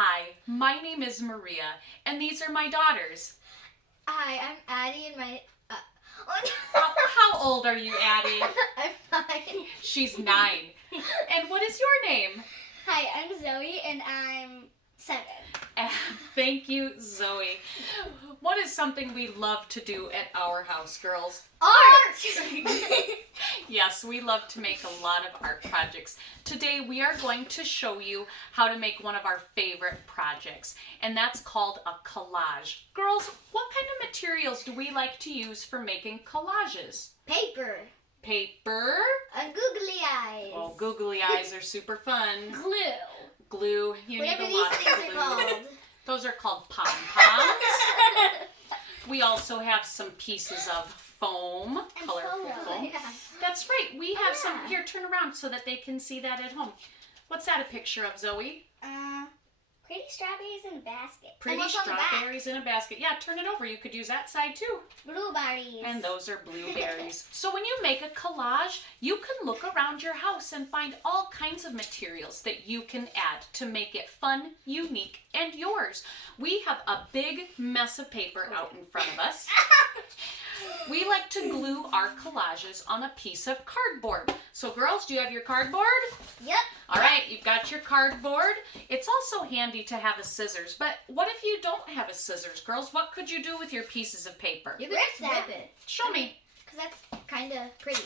Hi, my name is Maria, and these are my daughters. Hi, I'm Addie, and my. How old are you, Addie? I'm 9. She's 9. And what is your name? Hi, I'm Zoe, and I'm 7. Thank you, Zoe. What is something we love to do at our house, girls? Art! Yes, we love to make a lot of art projects. Today we are going to show you how to make one of our favorite projects, and that's called a collage. Girls, what kind of materials do we like to use for making collages? Paper. Paper. Googly eyes. Oh, googly eyes are super fun. Glue. Glue. You Whatever need a these lot of things glue. are called. Those are called pom-poms. We also have some pieces of foam, colorful foam. Yeah. That's right. We have some. Here, turn around so that they can see that at home. What's that a picture of, Zoe? Pretty strawberries in a basket. Pretty strawberries in a basket. Yeah, turn it over. You could use that side too. Blueberries. And those are blueberries. So when you make a collage, you can look around your house and find all kinds of materials that you can add to make it fun, unique, and yours. We have a big mess of paper out in front of us. We like to glue our collages on a piece of cardboard. So girls, do you have your cardboard? Yep. All right, you've got your cardboard. It's also handy to have a scissors, but what if you don't have a scissors, girls? What could you do with your pieces of paper? You could just rip it. Show me. Because that's kind of pretty.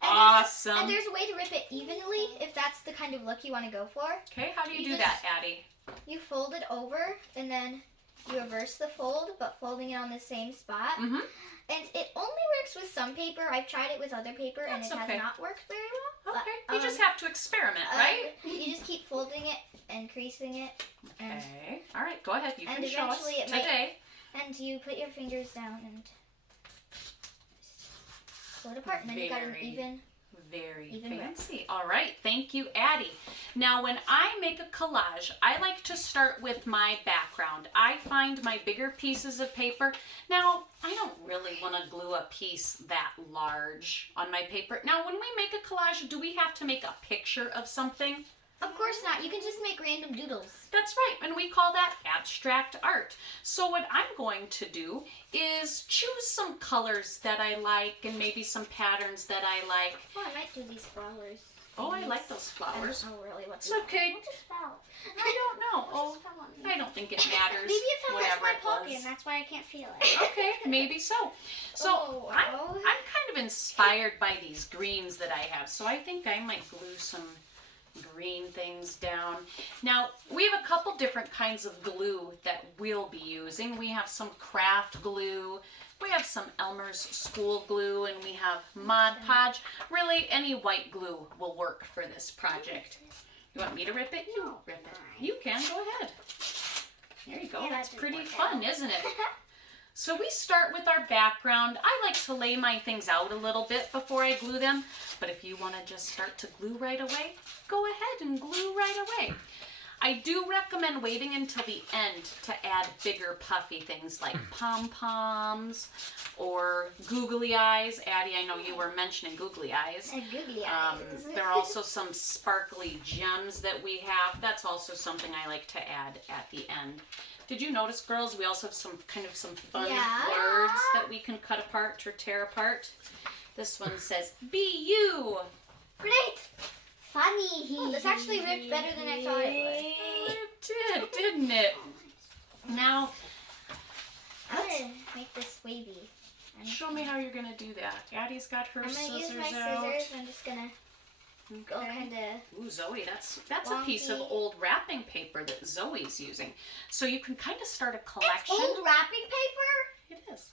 Awesome. And there's a way to rip it evenly if that's the kind of look you want to go for. Okay, how do you do that, Addie? You fold it over and then you reverse the fold, but folding it on the same spot. Mm-hmm. And it only works with some paper. I've tried it with other paper and it has not worked very well. Okay, But, you just have to experiment, right? You just keep folding it and creasing it. And, Okay, all right, go ahead. You and can show us eventually it today. and you put your fingers down and pull it apart. And then you got an even fancy. All right, thank you, Addie. Now, when I make a collage, I like to start with my background. I find my bigger pieces of paper. Now, I don't really want to glue a piece that large on my paper. Now, when we make a collage, do we have to make a picture of something? Of course not. You can just make random doodles. That's right, and we call that abstract art. So what I'm going to do is choose some colors that I like and maybe some patterns that I like. Oh, I might do these flowers. Oh, I like those flowers. I don't know really what's It's okay. What just fell? I don't know. Oh, Just fell on me. I don't think it matters. Maybe it fell into whatever my it pocket, was. and that's why I can't feel it. Okay, maybe so. So Oh, I'm wow. kind of inspired by these greens that I have. So I think I might glue some green things down. Now, we have a couple different kinds of glue that we'll be using. We have some craft glue, we have some Elmer's school glue, and we have Mod Podge. Really, any white glue will work for this project. You want me to rip it? You rip it. You can, go ahead. There you go. Yeah, That's that didn't pretty work fun, out. isn't it? So we start with our background. I like to lay my things out a little bit before I glue them, but if you want to just start to glue right away, go ahead and glue right away. I do recommend waiting until the end to add bigger puffy things like pom-poms or googly eyes. Addie, I know you were mentioning googly eyes. And googly eyes. There are also some sparkly gems that we have. That's also something I like to add at the end. Did you notice, girls, we also have some fun words that we can cut apart or tear apart. This one says, be you. Great. Funny. Oh, this actually ripped better than I thought it would. It did, didn't it? Now, I'm going to make this wavy. show me how you're going to do that. Addie's got her I'm going to scissors use my out. scissors. I'm just going to go kind of... Ooh, Zoe, that's a piece of wonky. old wrapping paper that Zoe's using. So you can kind of start a collection. Old wrapping paper? It is.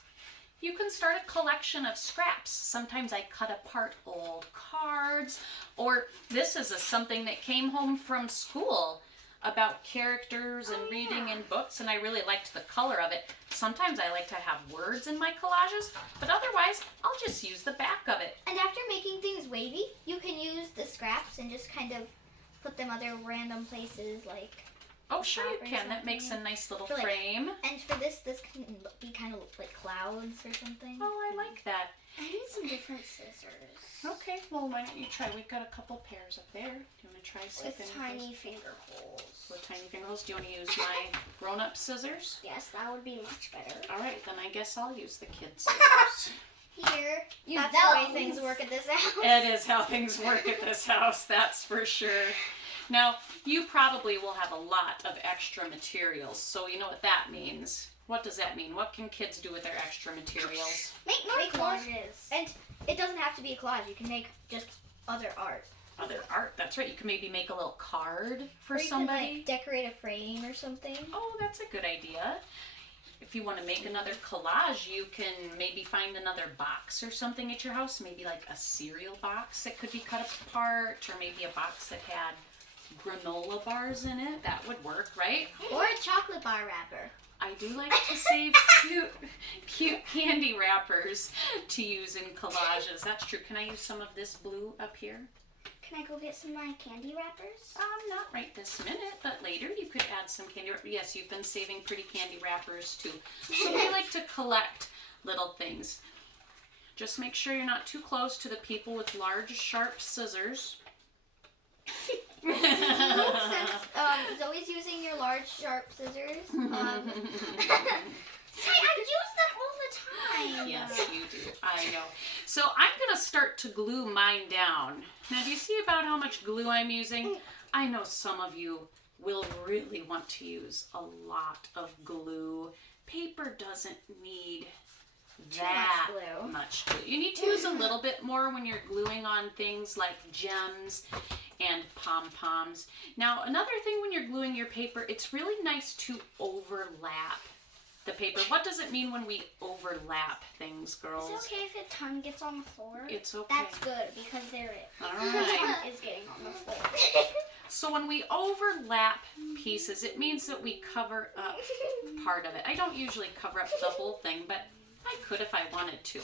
You can start a collection of scraps. Sometimes I cut apart old cards, or this is something that came home from school about characters and reading in books, and I really liked the color of it. Sometimes I like to have words in my collages, but otherwise I'll just use the back of it. And after making things wavy, you can use the scraps and just kind of put them other random places, like Oh, sure you top or can. That makes a something. nice little For, like, frame. And for this can be kind of like clouds or something. Oh, I like that. I need some different scissors. Okay, well, why don't you try? We've got a couple pairs up there. Do you want to try something? With tiny finger holes. With tiny finger holes. Do you want to use my grown-up scissors? Yes, that would be much better. All right, then I guess I'll use the kids' scissors. Here, Use that's the way those. things work at this house. It is how things work at this house, that's for sure. Now, you probably will have a lot of extra materials, so you know what that means. What does that mean? What can kids do with their extra materials? Make more Make more. collages. And it doesn't have to be a collage. You can make just other art. Other art, that's right. You can maybe make a little card for Or you somebody. can, like, decorate a frame or something. Oh, that's a good idea. If you want to make another collage, you can maybe find another box or something at your house. Maybe like a cereal box that could be cut apart, or maybe a box that had granola bars in it. That would work, right? Or a chocolate bar wrapper. I do like to save cute candy wrappers to use in collages. That's true. Can I use some of this blue up here? Can I go get some of my candy wrappers? Not right this minute, but later you could add some candy wrappers. Yes, you've been saving pretty candy wrappers too. So we like to collect little things. Just make sure you're not too close to the people with large, sharp scissors. Since Zoe's using your large, sharp scissors, Hey, I use them all the time. Yes, you do. I know. So I'm going to start to glue mine down. Now, do you see about how much glue I'm using? I know some of you will really want to use a lot of glue. Paper doesn't need that glue. much glue. You need to use a little bit more when you're gluing on things like gems and pom-poms. Now, another thing when you're gluing your paper, it's really nice to overlap the paper. What does it mean when we overlap things, girls? Is it okay if a ton gets on the floor? It's okay. That's good because there is. All right. Is getting on the floor. So when we overlap pieces, it means that we cover up part of it. I don't usually cover up the whole thing, but I could if I wanted to.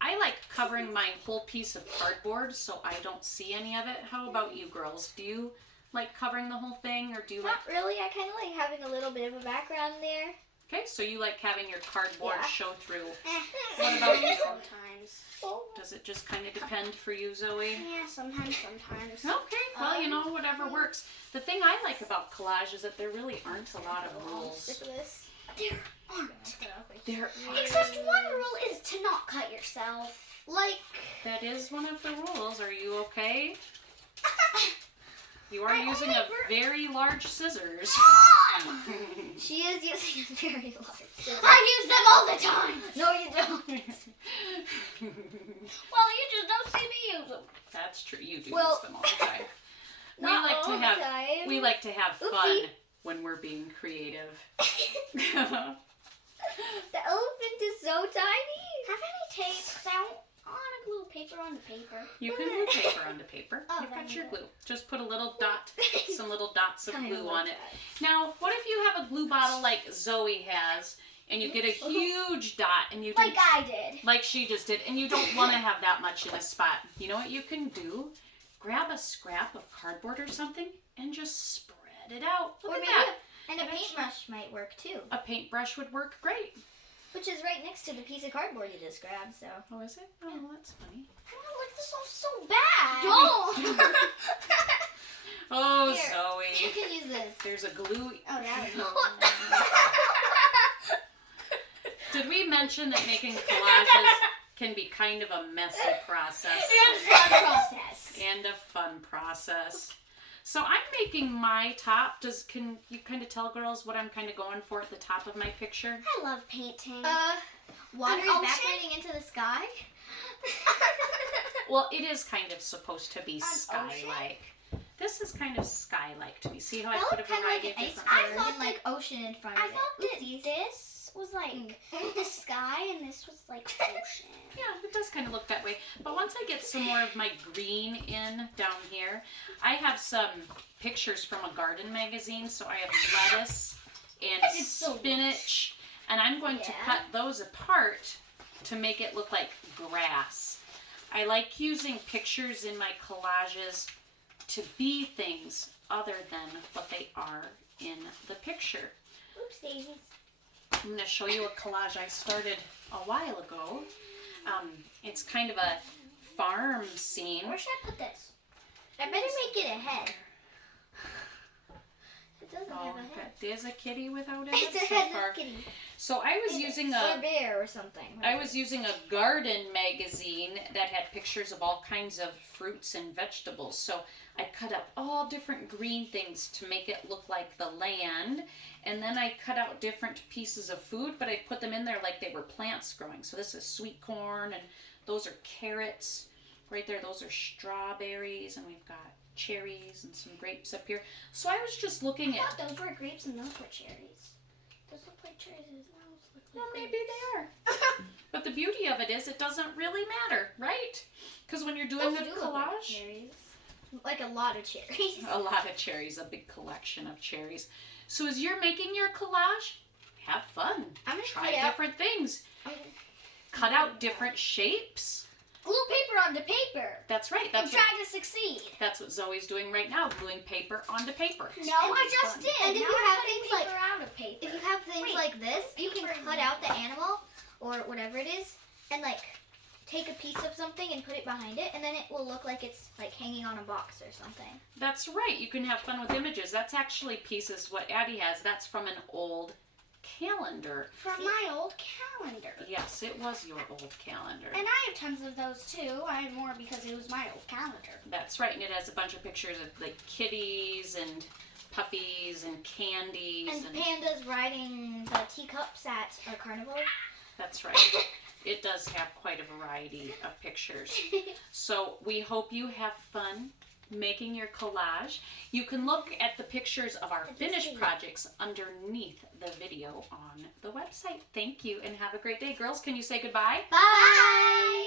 I like covering my whole piece of cardboard so I don't see any of it. How about you girls? Do you like covering the whole thing, or do you like... Not really. I kind of like having a little bit of a background there. Okay, so you like having your cardboard Yeah. show through. What about you? Sometimes. Does it just kind of depend for you, Zoe? Yeah, sometimes. Okay, well, you know, whatever works. The thing I like about collage is that there really aren't a lot of rules. Stick with this. There aren't. There Except one rule is to not cut yourself. Like, That is one of the rules. Are you okay? You are I using only a very large scissors. she is using a very large scissors. I use them all the time. No, you don't. Well, you just don't see me use them. That's true. You do Well, use them all the time. We Not like all to the have time. we like to have fun Oopsie. when we're being creative. The elephant is so tiny. Have any tapes? I want to glue paper onto paper. You can glue paper onto paper. Oh, You've got that's your good. glue. Just put a little dot, some little dots of Kinda glue like on it. Now, what if you have a glue bottle like Zoe has, and you get a huge dot, and you Like I did. like she just did, and you don't want to have that much in a spot? You know what you can do? Grab a scrap of cardboard or something, and just spread it out. Look Or at maybe that. And a It actually- paintbrush might work too. A paintbrush would work great. Which is right next to the piece of cardboard you just grabbed, so. Oh, is it? Oh, well, that's funny. I want to lick this off so bad. Don't! Oh, Here. Zoe. You can use this. There's a glue. Oh, that was Did we mention that making collages can be kind of a messy process fun process. and a fun process? So I'm making my top. Can you kind of tell girls what I'm kind of going for at the top of my picture? I love painting. Water An ocean? evaporating into the sky? Well, it is kind of supposed to be An sky-like. This is kind of sky-like to me. See how I That put a looked kind of like variety an of ice different cream colors? and like ocean in front of I it. thought that Oopsies. this was like the sky and this was like ocean. Yeah, it does kind of look that way. But once I get some more of my green in down here, I have some pictures from a garden magazine. So I have lettuce and It's so spinach, and I'm going to Yeah. cut those apart to make it look like grass. I like using pictures in my collages to be things other than what they are in picture. Oops, daisies. I'm going to show you a collage I started a while ago. It's kind of a farm scene. Where should I put this? I better make it a head. It doesn't Oh, have a head. there's a kitty without a It's head a so headless far. kitty. So I was using Or bear or something. I was using a garden magazine that had pictures of all kinds of fruits and vegetables. So I cut up all different green things to make it look like the land. And then I cut out different pieces of food, but I put them in there like they were plants growing. So this is sweet corn, and those are carrots. Right there, those are strawberries, and we've got cherries and some grapes up here. So I was just looking I at... thought those were grapes and those were cherries. Those look like cherries and those look like Well, maybe grapes. they are. But the beauty of it is it doesn't really matter, right? Because when you're doing Those a do look like collage, Cherries. Like a lot of cherries. a lot of cherries, a big collection of cherries. So as you're making your collage, have fun. I'm gonna Try cut out. different things. I'm Cut out different shapes. Glue paper onto paper. That's right. And That's try what, to succeed. that's what Zoe's doing right now, gluing paper onto paper. No, I just fun. did. And if Now you I'm have cutting things like- paper out of paper. If you have things Wait, like this, you can paper cut out the animal or whatever it is and like take a piece of something and put it behind it, and then it will look like it's like hanging on a box or something. That's right. You can have fun with images. That's actually pieces, what Addie has, that's from an old calendar. From my old calendar. Yes, it was your old calendar. And I have tons of those too. I have more because it was my old calendar. That's right, and it has a bunch of pictures of like kitties and puppies and candies. And pandas riding the teacups at a carnival. That's right. It does have quite a variety of pictures. So we hope you have fun making your collage. You can look at the pictures of our finished projects underneath the video on the website. Thank you and have a great day. Girls, can you say goodbye? Bye!